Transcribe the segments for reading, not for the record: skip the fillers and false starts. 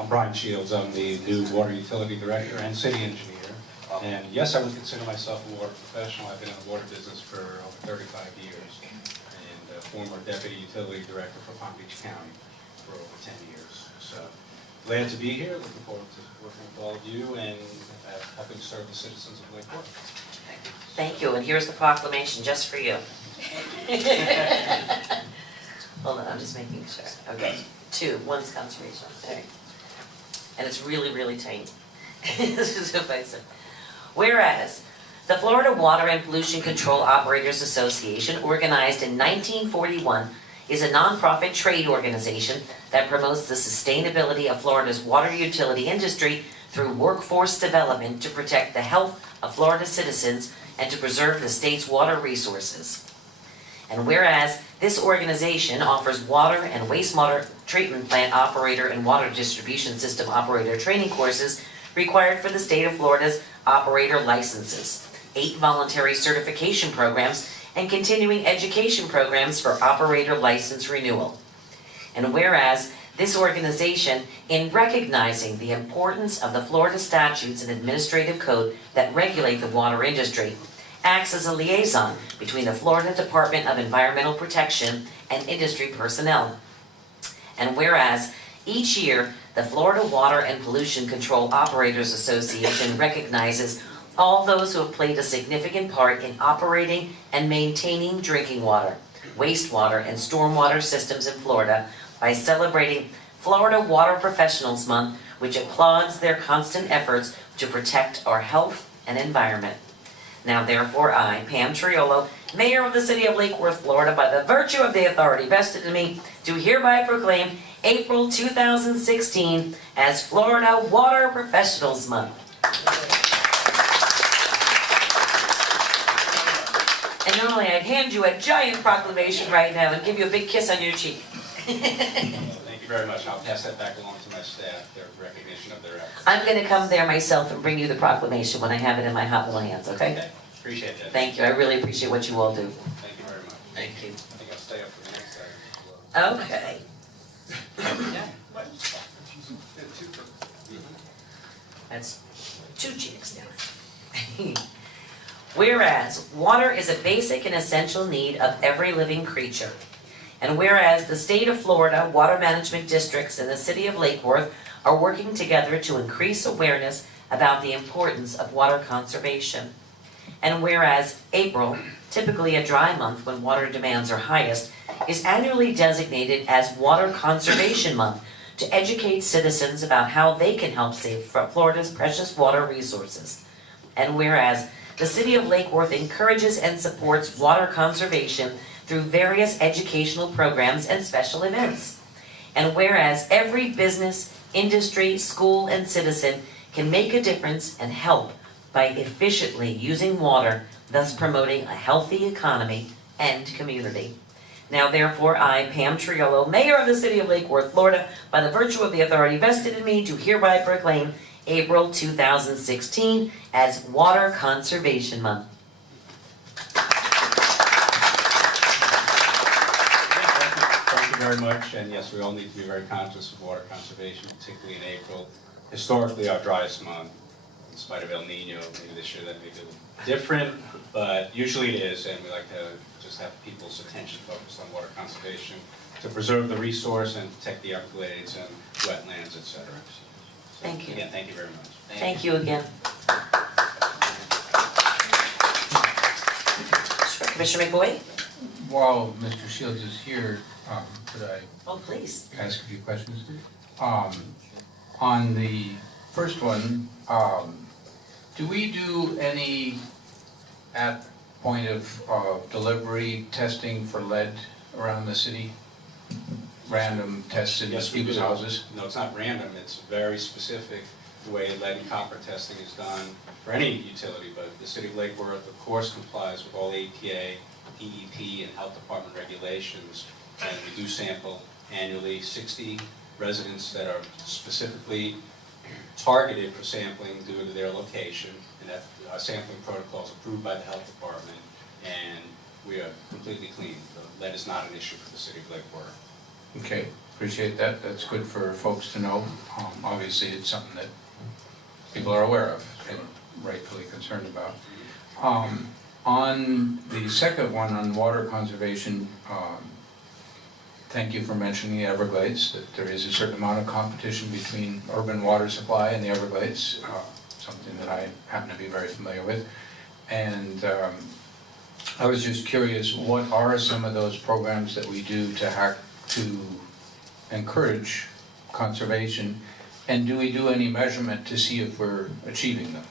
I'm Brian Shields. I'm the new Water Utility Director and City Engineer. And yes, I would consider myself a water professional. I've been in the water business for over 35 years and former Deputy Utility Director for Palm Beach County for over 10 years. So glad to be here. Looking forward to working with all of you and helping serve the citizens of Lake Worth. Thank you, and here's the proclamation just for you. Hold on, I'm just making sure. Okay, 2, one's conservation. There. And it's really, really tiny. This is what I said. Whereas the Florida Water and Pollution Control Operators Association, organized in 1941, is a nonprofit trade organization that promotes the sustainability of Florida's water utility industry through workforce development to protect the health of Florida citizens and to preserve the state's water resources. And whereas this organization offers water and wastewater treatment plant operator and water distribution system operator training courses required for the state of Florida's operator licenses, 8 voluntary certification programs, and continuing education programs for operator license renewal. And whereas this organization, in recognizing the importance of the Florida statutes and administrative code that regulate the water industry, acts as a liaison between the Florida Department of Environmental Protection and industry personnel. And whereas each year, the Florida Water and Pollution Control Operators Association recognizes all those who have played a significant part in operating and maintaining drinking water, wastewater, and stormwater systems in Florida by celebrating Florida Water Professionals Month, which applauds their constant efforts to protect our health and environment. Now therefore I, Pam Triolo, Mayor of the City of Lake Worth, Florida, by the virtue of the authority vested in me, do hereby proclaim April 2016 as Florida Water Professionals Month. And normally I'd hand you a giant proclamation right now and give you a big kiss on your cheek. Thank you very much. I'll pass that back along to my staff, their recognition of their efforts. I'm going to come there myself and bring you the proclamation when I have it in my hot little hands, okay? Okay. Appreciate that. Thank you. I really appreciate what you all do. Thank you very much. Thank you. I think I'll stay up for the next item as well. Okay. That's 2 chicks now. Whereas water is a basic and essential need of every living creature. And whereas the state of Florida water management districts and the city of Lake Worth are working together to increase awareness about the importance of water conservation. And whereas April, typically a dry month when water demands are highest, is annually designated as Water Conservation Month to educate citizens about how they can help save Florida's precious water resources. And whereas the city of Lake Worth encourages and supports water conservation through various educational programs and special events. And whereas every business, industry, school, and citizen can make a difference and help by efficiently using water, thus promoting a healthy economy and community. Now therefore I, Pam Triolo, Mayor of the City of Lake Worth, Florida, by the virtue of the authority vested in me, do hereby proclaim April 2016 as Water Conservation Month. Thank you very much, and yes, we all need to be very conscious of water conservation, particularly in April. Historically, our driest month, in spite of El Nino, maybe this year that may be a little different, but usually it is, and we like to just have people's attention focused on water conservation to preserve the resource and protect the Everglades and wetlands, etc. So, Thank you. Again, thank you very much. Thank you again. Commissioner McBoy? While Mr. Shields is here, could I Oh, please. ask a few questions? On the first one, do we do any at point of delivery testing for lead around the city? Random tests in Yes, we people's do. houses? No, it's not random. It's very specific the way lead and copper testing is done for any utility, but the City of Lake Worth, of course, complies with all APA, DEP, and Health Department regulations, and we do sample annually 60 residents that are specifically targeted for sampling due to their location, and that sampling protocol is approved by the Health Department, and we are completely clean. The lead is not an issue for the City of Lake Worth. Okay. appreciate that. That's good for folks to know. Obviously, it's something that people are aware of and rightfully concerned about. On the second one, on water conservation, thank you for mentioning the Everglades, that there is a certain amount of competition between urban water supply and the Everglades, something that I happen to be very familiar with. And I was just curious, what are some of those programs that we do to encourage conservation? And do we do any measurement to see if we're achieving them?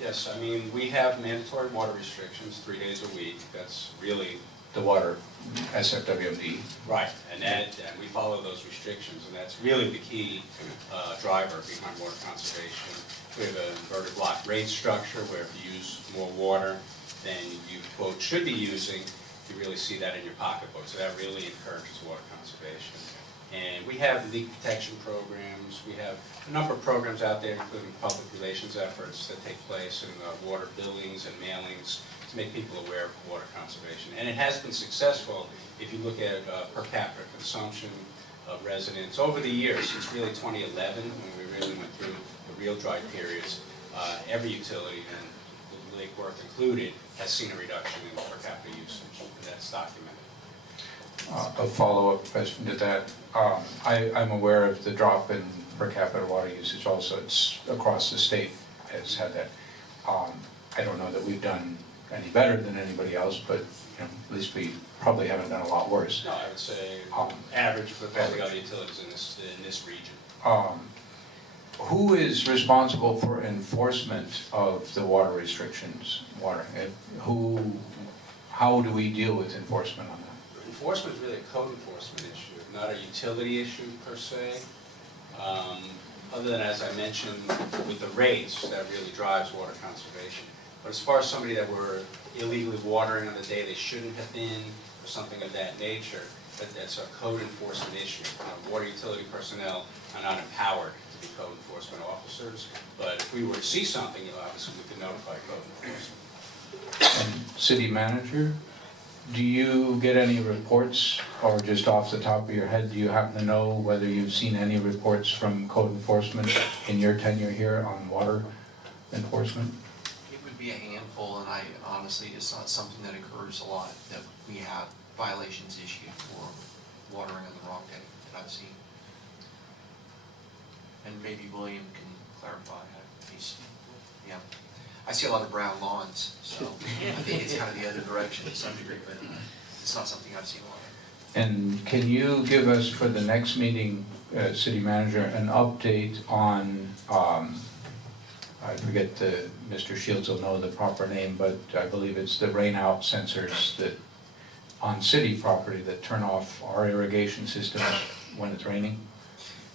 Yes, I mean, we have mandatory water restrictions 3 days a week. That's really The water, SFWMD. right, and we follow those restrictions, and that's really the key driver behind water conservation. We have an inverted block rate structure where if you use more water than you, quote, should be using, you really see that in your pocketbook. So that really encourages water conservation. And we have leak detection programs. We have a number of programs out there, including public relations efforts that take place in water billings and mailings to make people aware of water conservation. And it has been successful if you look at per capita consumption of residents over the years, since really 2011, when we really went through the real dry periods. Every utility, and Lake Worth included, has seen a reduction in per capita usage, and that's documented. A follow-up question to that. I'm aware of the drop in per capita water usage also. It's across the state has had that. I don't know that we've done any better than anybody else, but at least we probably haven't done a lot worse. No, I would say average for all the other utilities in this region. Who is responsible for enforcement of the water restrictions? How do we deal with enforcement on that? Enforcement is really a code enforcement issue, not a utility issue per se. Other than, as I mentioned, with the rates, that really drives water conservation. But as far as somebody that were illegally watering on the day they shouldn't have been, or something of that nature, that's a code enforcement issue. Water utility personnel are not empowered to be code enforcement officers, but if we were to see something, obviously we could notify code enforcement. And city manager, do you get any reports, or just off the top of your head, do you happen to know whether you've seen any reports from code enforcement in your tenure here on water enforcement? It would be a handful, and honestly, it's not something that occurs a lot, that we have violations issued for watering on the wrong day that I've seen. And maybe William can clarify. Yeah. I see a lot of brown lawns, so I think it's kind of the other direction to some degree, but it's not something I've seen a lot of. And can you give us, for the next meeting, city manager, an update on, I forget Mr. Shields will know the proper name, but I believe it's the rain out sensors that on city property that turn off our irrigation systems when it's raining?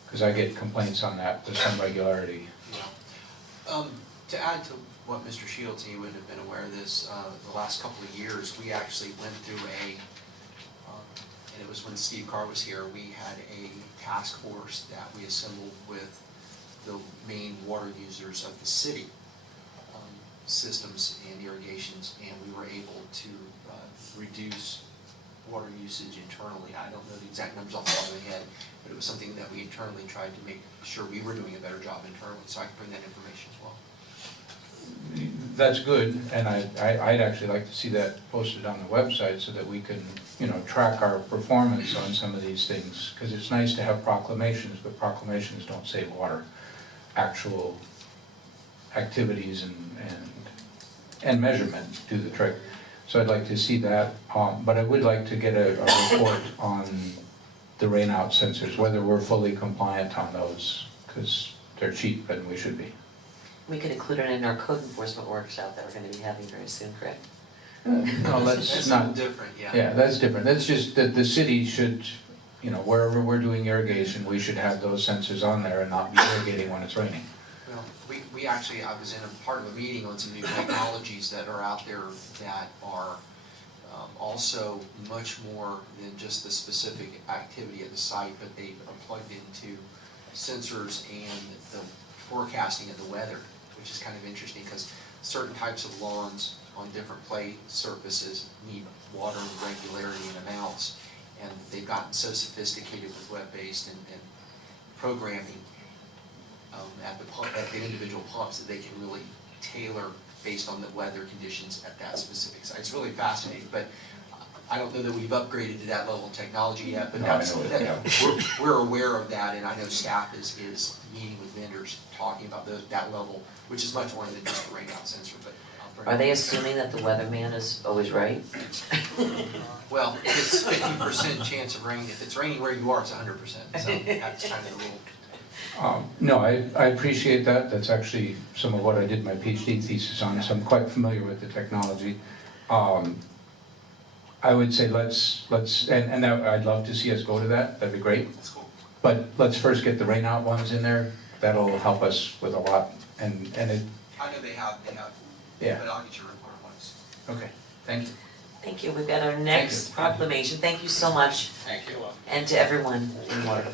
Because I get complaints on that with some regularity. Yeah. To add to what Mr. Shields, he would have been aware of this, the last couple of years, we actually went through and it was when Steve Carr was here, we had a task force that we assembled with the main water users of the city, systems and irrigations, and we were able to reduce water usage internally. I don't know the exact numbers off the top of my head, but it was something that we internally tried to make sure we were doing a better job internally, so I can bring that information as well. That's good, and I'd actually like to see that posted on the website so that we can, track our performance on some of these things. Because it's nice to have proclamations, but proclamations don't save water. Actual activities and measurement do the trick. So I'd like to see that, but I would like to get a report on the rain out sensors, whether we're fully compliant on those, because they're cheap and we should be. We could include it in our code enforcement workshop that we're going to be having very soon, correct? No, that's not different, yeah. Yeah, that's different. That's just that the city should, wherever we're doing irrigation, we should have those sensors on there and not be irrigating when it's raining. Well, we actually, I was in a part of a meeting on some new technologies that are out there that are also much more than just the specific activity at the site, but they are plugged into sensors and the forecasting of the weather, which is kind of interesting because certain types of lawns on different clay surfaces need water regularity and amounts, and they've gotten so sophisticated with web-based and programming at the individual pumps that they can really tailor based on the weather conditions at that specific site. It's really fascinating, but I don't know that we've upgraded to that level of technology yet, but No, I that's, know that, we're aware of that, and I know staff is meeting with vendors, talking about that level, which is much more than just a rainout sensor, but I'll bring Are they it. assuming that the weatherman is always right? Well, it's 50% chance of rain. If it's raining where you are, it's 100%, so that's kind of the rule. No, I appreciate that. That's actually some of what I did my PhD thesis on, so I'm quite familiar with the technology. I would say and I'd love to see us go to that. That'd be great. That's cool. But let's first get the rainout ones in there. That'll help us with a lot. And it, I know they have, yeah. but I'll get your report once. Okay, thank you. Thank you, we've got our next proclamation, thank you so much, Thank you. and to everyone in Water Department.